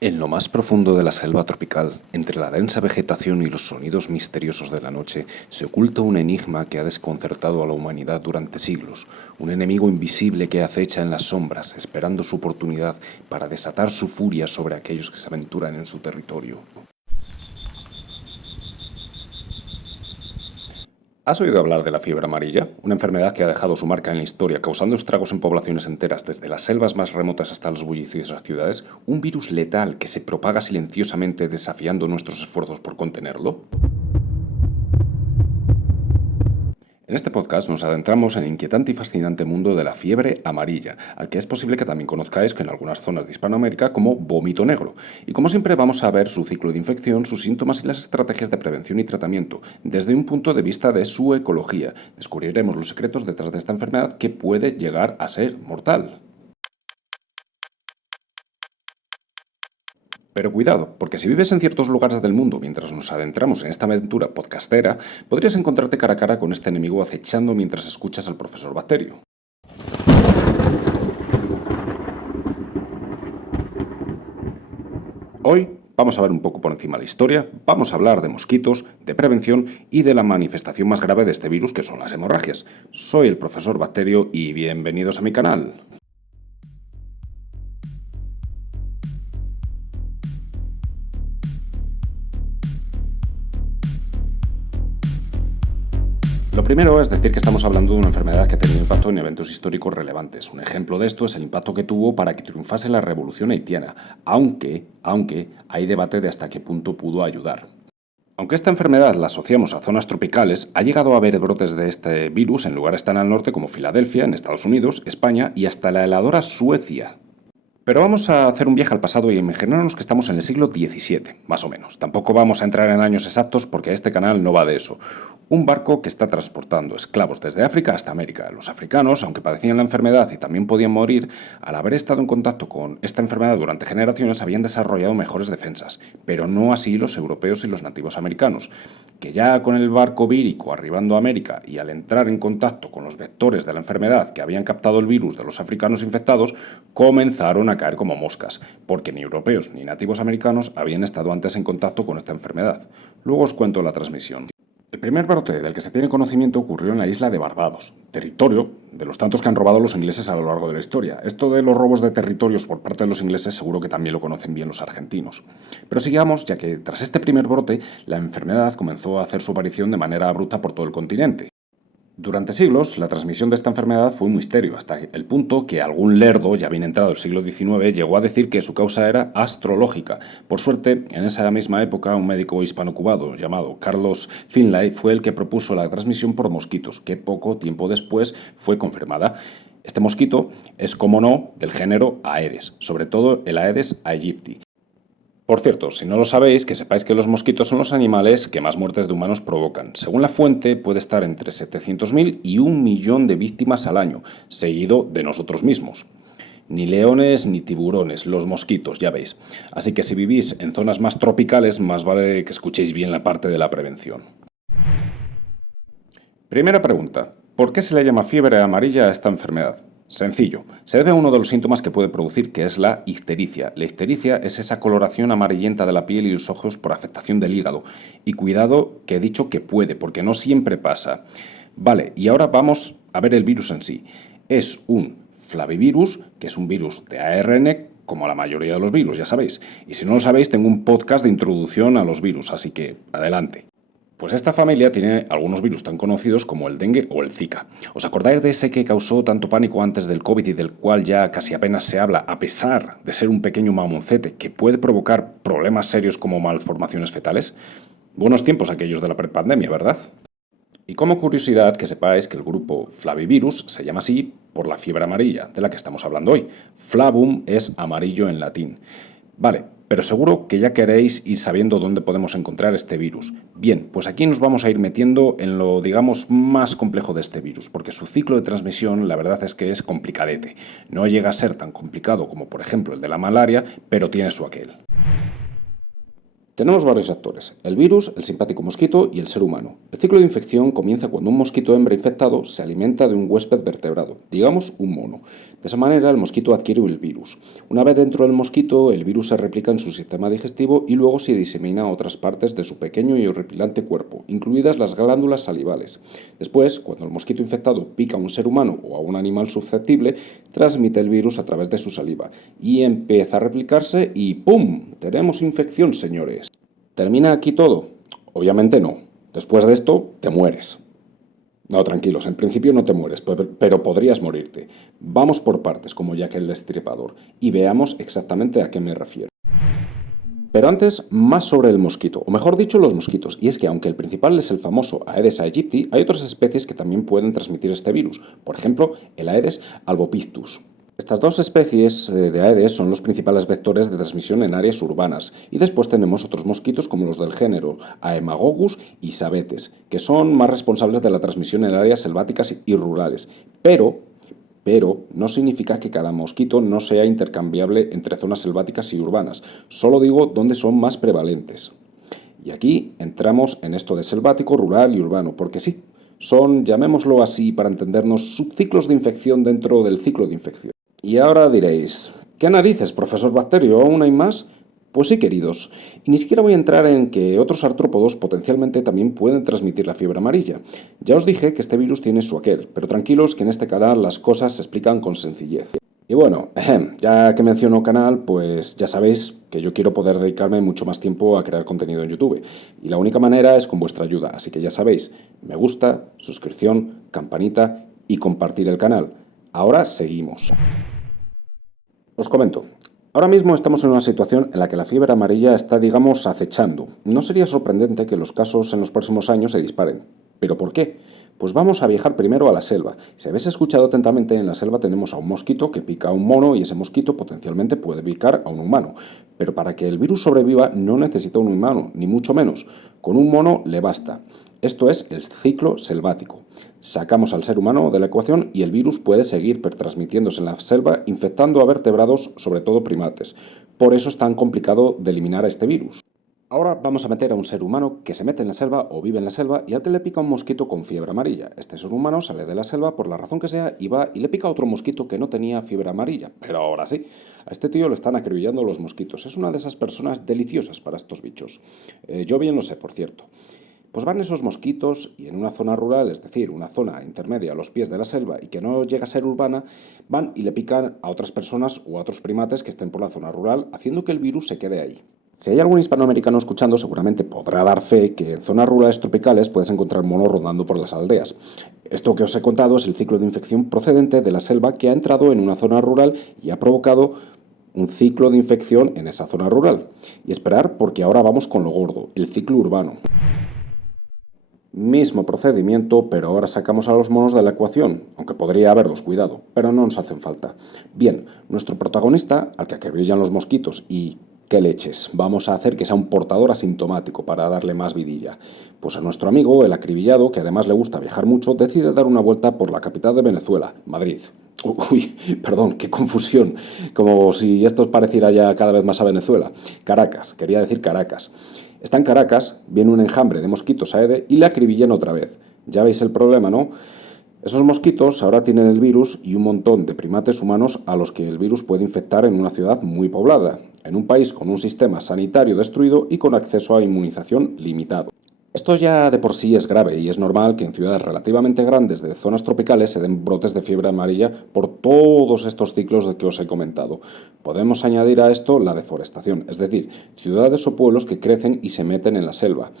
En lo más profundo de la selva tropical, entre la densa vegetación y los sonidos misteriosos de la noche, se oculta un enigma que ha desconcertado a la humanidad durante siglos, un enemigo invisible que acecha en las sombras, esperando su oportunidad para desatar su furia sobre aquellos que se aventuran en su territorio. ¿Has oído hablar de la fiebre amarilla? Una enfermedad que ha dejado su marca en la historia, causando estragos en poblaciones enteras, desde las selvas más remotas hasta las bulliciosas ciudades. Un virus letal que se propaga silenciosamente desafiando nuestros esfuerzos por contenerlo. En este podcast nos adentramos en el inquietante y fascinante mundo de la fiebre amarilla, al que es posible que también conozcáis que en algunas zonas de Hispanoamérica como vómito negro. Y como siempre vamos a ver su ciclo de infección, sus síntomas y las estrategias de prevención y tratamiento, desde un punto de vista de su ecología. Descubriremos los secretos detrás de esta enfermedad que puede llegar a ser mortal. Pero cuidado, porque si vives en ciertos lugares del mundo mientras nos adentramos en esta aventura podcastera, podrías encontrarte cara a cara con este enemigo acechando mientras escuchas al profesor Bacterio. Hoy vamos a ver un poco por encima de la historia, vamos a hablar de mosquitos, de prevención y de la manifestación más grave de este virus que son las hemorragias. Soy el profesor Bacterio y bienvenidos a mi canal. Lo primero es decir que estamos hablando de una enfermedad que ha tenido impacto en eventos históricos relevantes. Un ejemplo de esto es el impacto que tuvo para que triunfase la revolución haitiana, aunque hay debate de hasta qué punto pudo ayudar. Aunque esta enfermedad la asociamos a zonas tropicales, ha llegado a haber brotes de este virus en lugares tan al norte como Filadelfia, en Estados Unidos, España y hasta la heladora Suecia. Pero vamos a hacer un viaje al pasado y imaginarnos que estamos en el siglo XVII, más o menos. Tampoco vamos a entrar en años exactos porque este canal no va de eso. Un barco que está transportando esclavos desde África hasta América. Los africanos, aunque padecían la enfermedad y también podían morir, al haber estado en contacto con esta enfermedad durante generaciones habían desarrollado mejores defensas, pero no así los europeos y los nativos americanos, que ya con el barco vírico arribando a América y al entrar en contacto con los vectores de la enfermedad que habían captado el virus de los africanos infectados, comenzaron a caer como moscas, porque ni europeos ni nativos americanos habían estado antes en contacto con esta enfermedad. Luego os cuento la transmisión. El primer brote del que se tiene conocimiento ocurrió en la isla de Barbados, territorio de los tantos que han robado los ingleses a lo largo de la historia. Esto de los robos de territorios por parte de los ingleses seguro que también lo conocen bien los argentinos. Pero sigamos, ya que tras este primer brote, la enfermedad comenzó a hacer su aparición de manera abrupta por todo el continente. Durante siglos, la transmisión de esta enfermedad fue un misterio, hasta el punto que algún lerdo, ya bien entrado el siglo XIX, llegó a decir que su causa era astrológica. Por suerte, en esa misma época, un médico hispano-cubano llamado Carlos Finlay fue el que propuso la transmisión por mosquitos, que poco tiempo después fue confirmada. Este mosquito es, como no, del género Aedes, sobre todo el Aedes aegypti. Por cierto, si no lo sabéis, que sepáis que los mosquitos son los animales que más muertes de humanos provocan. Según la fuente, puede estar entre 700.000 y 1 millón de víctimas al año, seguido de nosotros mismos. Ni leones ni tiburones, los mosquitos, ya veis. Así que si vivís en zonas más tropicales, más vale que escuchéis bien la parte de la prevención. Primera pregunta. ¿Por qué se le llama fiebre amarilla a esta enfermedad? Sencillo, se debe a uno de los síntomas que puede producir, que es la ictericia. La ictericia es esa coloración amarillenta de la piel y los ojos por afectación del hígado. Y cuidado que he dicho que puede, porque no siempre pasa. Vale, y ahora vamos a ver el virus en sí. Es un flavivirus, que es un virus de ARN, como la mayoría de los virus, ya sabéis. Y si no lo sabéis, tengo un podcast de introducción a los virus, así que adelante. Pues esta familia tiene algunos virus tan conocidos como el dengue o el Zika. ¿Os acordáis de ese que causó tanto pánico antes del COVID y del cual ya casi apenas se habla, a pesar de ser un pequeño mamoncete que puede provocar problemas serios como malformaciones fetales? Buenos tiempos aquellos de la prepandemia, ¿verdad? Y como curiosidad, que sepáis que el grupo Flavivirus se llama así por la fiebre amarilla, de la que estamos hablando hoy. Flavum es amarillo en latín. Vale, pero seguro que ya queréis ir sabiendo dónde podemos encontrar este virus. Bien, pues aquí nos vamos a ir metiendo en lo, digamos, más complejo de este virus, porque su ciclo de transmisión la verdad es que es complicadete. No llega a ser tan complicado como por ejemplo el de la malaria, pero tiene su aquel. Tenemos varios actores, el virus, el simpático mosquito y el ser humano. El ciclo de infección comienza cuando un mosquito hembra infectado se alimenta de un huésped vertebrado, digamos un mono. De esa manera el mosquito adquiere el virus. Una vez dentro del mosquito, el virus se replica en su sistema digestivo y luego se disemina a otras partes de su pequeño y horripilante cuerpo, incluidas las glándulas salivales. Después, cuando el mosquito infectado pica a un ser humano o a un animal susceptible, transmite el virus a través de su saliva y empieza a replicarse y ¡pum! Tenemos infección, señores. ¿Termina aquí todo? Obviamente no. Después de esto, te mueres. No, tranquilos, en principio no te mueres, pero podrías morirte. Vamos por partes, como Jack el Destripador, y veamos exactamente a qué me refiero. Pero antes, más sobre el mosquito, o mejor dicho, los mosquitos. Y es que aunque el principal es el famoso Aedes aegypti, hay otras especies que también pueden transmitir este virus. Por ejemplo, el Aedes albopictus. Estas dos especies de Aedes son los principales vectores de transmisión en áreas urbanas, y después tenemos otros mosquitos como los del género Haemagogus y Sabetes, que son más responsables de la transmisión en áreas selváticas y rurales. Pero no significa que cada mosquito no sea intercambiable entre zonas selváticas y urbanas, solo digo dónde son más prevalentes. Y aquí entramos en esto de selvático, rural y urbano, porque sí, son, llamémoslo así para entendernos, subciclos de infección dentro del ciclo de infección. Y ahora diréis, ¿qué narices, profesor Bacterio? ¿Aún hay más? Pues sí, queridos, y ni siquiera voy a entrar en que otros artrópodos potencialmente también pueden transmitir la fiebre amarilla. Ya os dije que este virus tiene su aquel, pero tranquilos que en este canal las cosas se explican con sencillez. Y bueno, ya que menciono canal, pues ya sabéis que yo quiero poder dedicarme mucho más tiempo a crear contenido en YouTube. Y la única manera es con vuestra ayuda, así que ya sabéis, me gusta, suscripción, campanita y compartir el canal. Ahora seguimos. Os comento. Ahora mismo estamos en una situación en la que la fiebre amarilla está, digamos, acechando. No sería sorprendente que los casos en los próximos años se disparen. ¿Pero por qué? Pues vamos a viajar primero a la selva. Si habéis escuchado atentamente, en la selva tenemos a un mosquito que pica a un mono y ese mosquito potencialmente puede picar a un humano. Pero para que el virus sobreviva no necesita un humano, ni mucho menos. Con un mono le basta. Esto es el ciclo selvático. Sacamos al ser humano de la ecuación y el virus puede seguir transmitiéndose en la selva, infectando a vertebrados, sobre todo primates. Por eso es tan complicado de eliminar a este virus. Ahora vamos a meter a un ser humano que se mete en la selva o vive en la selva y al que le pica un mosquito con fiebre amarilla. Este ser humano sale de la selva por la razón que sea y va y le pica a otro mosquito que no tenía fiebre amarilla. Pero ahora sí, a este tío le están acribillando los mosquitos. Es una de esas personas deliciosas para estos bichos. Yo bien lo sé, por cierto. Pues van esos mosquitos y en una zona rural, es decir, una zona intermedia a los pies de la selva y que no llega a ser urbana, van y le pican a otras personas o a otros primates que estén por la zona rural, haciendo que el virus se quede ahí. Si hay algún hispanoamericano escuchando, seguramente podrá dar fe que en zonas rurales tropicales puedes encontrar monos rondando por las aldeas. Esto que os he contado es el ciclo de infección procedente de la selva que ha entrado en una zona rural y ha provocado un ciclo de infección en esa zona rural. Y esperar porque ahora vamos con lo gordo, el ciclo urbano. Mismo procedimiento, pero ahora sacamos a los monos de la ecuación, aunque podría haberlos cuidado, pero no nos hacen falta. Bien, nuestro protagonista, al que acribillan los mosquitos y... ¡qué leches! Vamos a hacer que sea un portador asintomático para darle más vidilla. Pues a nuestro amigo, el acribillado, que además le gusta viajar mucho, decide dar una vuelta por la capital de Venezuela, Madrid. Uy, perdón, qué confusión. Como si esto pareciera ya cada vez más a Venezuela. Caracas, quería decir Caracas. Está en Caracas, viene un enjambre de mosquitos Aedes y le acribillan otra vez. Ya veis el problema, ¿no? Esos mosquitos ahora tienen el virus y un montón de primates humanos a los que el virus puede infectar en una ciudad muy poblada, en un país con un sistema sanitario destruido y con acceso a inmunización limitado. Esto ya de por sí es grave y es normal que en ciudades relativamente grandes de zonas tropicales se den brotes de fiebre amarilla por todos estos ciclos de que os he comentado. Podemos añadir a esto la deforestación, es decir, ciudades o pueblos que crecen y se meten en la selva.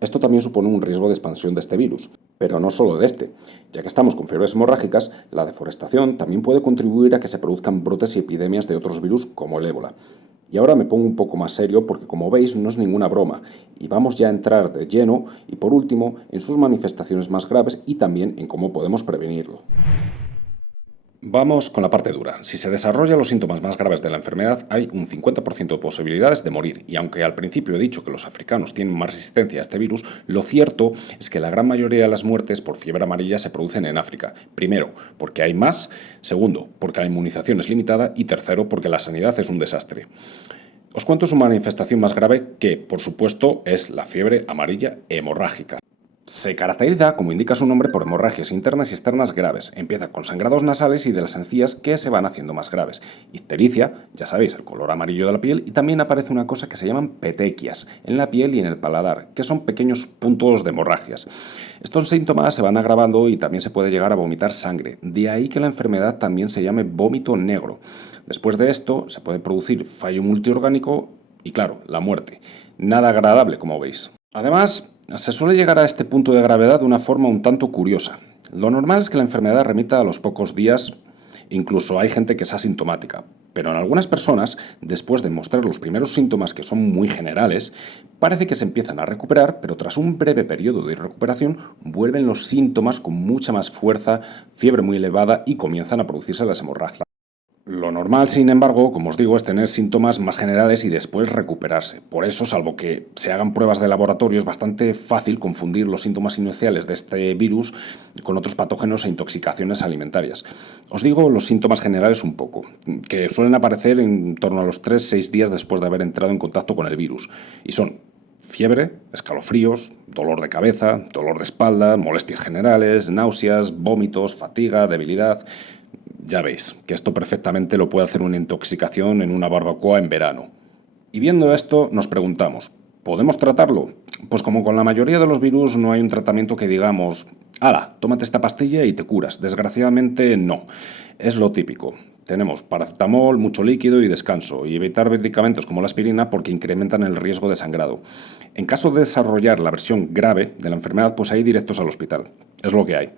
Esto también supone un riesgo de expansión de este virus, pero no solo de este. Ya que estamos con fiebres hemorrágicas, la deforestación también puede contribuir a que se produzcan brotes y epidemias de otros virus como el ébola. Y ahora me pongo un poco más serio porque, como veis, no es ninguna broma y vamos ya a entrar de lleno y, por último, en sus manifestaciones más graves y también en cómo podemos prevenirlo. Vamos con la parte dura. Si se desarrollan los síntomas más graves de la enfermedad, hay un 50% de posibilidades de morir. Y aunque al principio he dicho que los africanos tienen más resistencia a este virus, lo cierto es que la gran mayoría de las muertes por fiebre amarilla se producen en África. Primero, porque hay más. Segundo, porque la inmunización es limitada. Y tercero, porque la sanidad es un desastre. Os cuento su manifestación más grave, que, por supuesto, es la fiebre amarilla hemorrágica. Se caracteriza, como indica su nombre, por hemorragias internas y externas graves. Empieza con sangrados nasales y de las encías que se van haciendo más graves. Ictericia, ya sabéis, el color amarillo de la piel, y también aparece una cosa que se llaman petequias en la piel y en el paladar, que son pequeños puntos de hemorragias. Estos síntomas se van agravando y también se puede llegar a vomitar sangre. De ahí que la enfermedad también se llame vómito negro. Después de esto se puede producir fallo multiorgánico y, claro, la muerte. Nada agradable, como veis. Además, se suele llegar a este punto de gravedad de una forma un tanto curiosa. Lo normal es que la enfermedad remita a los pocos días, incluso hay gente que es asintomática, pero en algunas personas, después de mostrar los primeros síntomas que son muy generales, parece que se empiezan a recuperar, pero tras un breve periodo de recuperación vuelven los síntomas con mucha más fuerza, fiebre muy elevada y comienzan a producirse las hemorragias. Lo normal, sin embargo, como os digo, es tener síntomas más generales y después recuperarse. Por eso, salvo que se hagan pruebas de laboratorio, es bastante fácil confundir los síntomas iniciales de este virus con otros patógenos e intoxicaciones alimentarias. Os digo los síntomas generales un poco, que suelen aparecer en torno a los 3-6 días después de haber entrado en contacto con el virus. Y son fiebre, escalofríos, dolor de cabeza, dolor de espalda, molestias generales, náuseas, vómitos, fatiga, debilidad. Ya veis, que esto perfectamente lo puede hacer una intoxicación en una barbacoa en verano. Y viendo esto, nos preguntamos, ¿podemos tratarlo? Pues como con la mayoría de los virus no hay un tratamiento que digamos, ¡hala, tómate esta pastilla y te curas! Desgraciadamente no. Es lo típico. Tenemos paracetamol, mucho líquido y descanso, y evitar medicamentos como la aspirina porque incrementan el riesgo de sangrado. En caso de desarrollar la versión grave de la enfermedad, pues hay directos al hospital. Es lo que hay.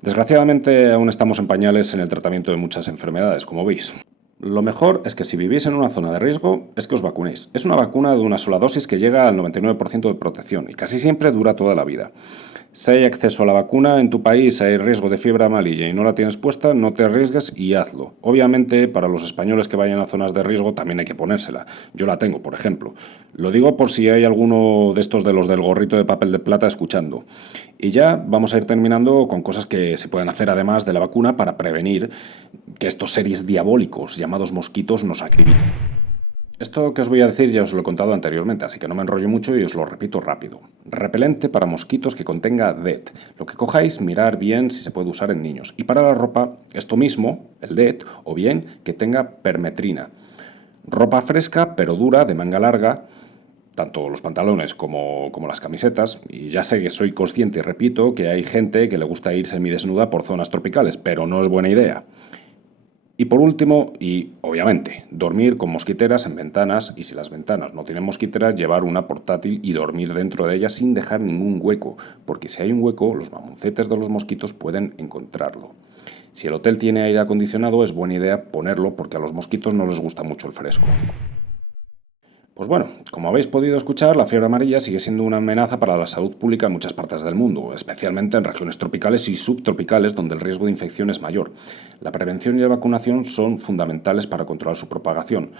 Desgraciadamente aún estamos en pañales en el tratamiento de muchas enfermedades, como veis. Lo mejor es que si vivís en una zona de riesgo, es que os vacunéis. Es una vacuna de una sola dosis que llega al 99% de protección y casi siempre dura toda la vida. Si hay acceso a la vacuna en tu país, hay riesgo de fiebre amarilla y no la tienes puesta, no te arriesgues y hazlo. Obviamente, para los españoles que vayan a zonas de riesgo también hay que ponérsela. Yo la tengo, por ejemplo. Lo digo por si hay alguno de estos de los del gorrito de papel de plata escuchando. Y ya vamos a ir terminando con cosas que se pueden hacer además de la vacuna para prevenir que estos seres diabólicos llamados mosquitos nos acribillen. Esto que os voy a decir ya os lo he contado anteriormente, así que no me enrollo mucho y os lo repito rápido. Repelente para mosquitos que contenga DEET. Lo que cojáis, mirar bien si se puede usar en niños. Y para la ropa, esto mismo, el DEET, o bien que tenga permetrina. Ropa fresca pero dura, de manga larga, tanto los pantalones como las camisetas. Y ya sé que soy consciente y repito que hay gente que le gusta ir semidesnuda por zonas tropicales, pero no es buena idea. Y por último, y obviamente, dormir con mosquiteras en ventanas y si las ventanas no tienen mosquiteras, llevar una portátil y dormir dentro de ella sin dejar ningún hueco, porque si hay un hueco, los mamoncetes de los mosquitos pueden encontrarlo. Si el hotel tiene aire acondicionado, es buena idea ponerlo porque a los mosquitos no les gusta mucho el fresco. Pues bueno, como habéis podido escuchar, la fiebre amarilla sigue siendo una amenaza para la salud pública en muchas partes del mundo, especialmente en regiones tropicales y subtropicales donde el riesgo de infección es mayor. La prevención y la vacunación son fundamentales para controlar su propagación.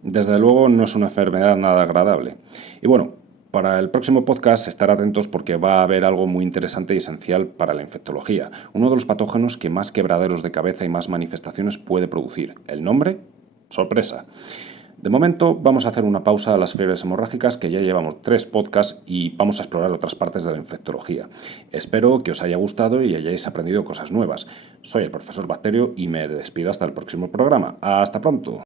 Desde luego no es una enfermedad nada agradable. Y bueno, para el próximo podcast estar atentos porque va a haber algo muy interesante y esencial para la infectología, uno de los patógenos que más quebraderos de cabeza y más manifestaciones puede producir. ¿El nombre? Sorpresa. De momento vamos a hacer una pausa a las fiebres hemorrágicas, que ya llevamos 3 podcasts y vamos a explorar otras partes de la infectología. Espero que os haya gustado y hayáis aprendido cosas nuevas. Soy el profesor Bacterio y me despido hasta el próximo programa. ¡Hasta pronto!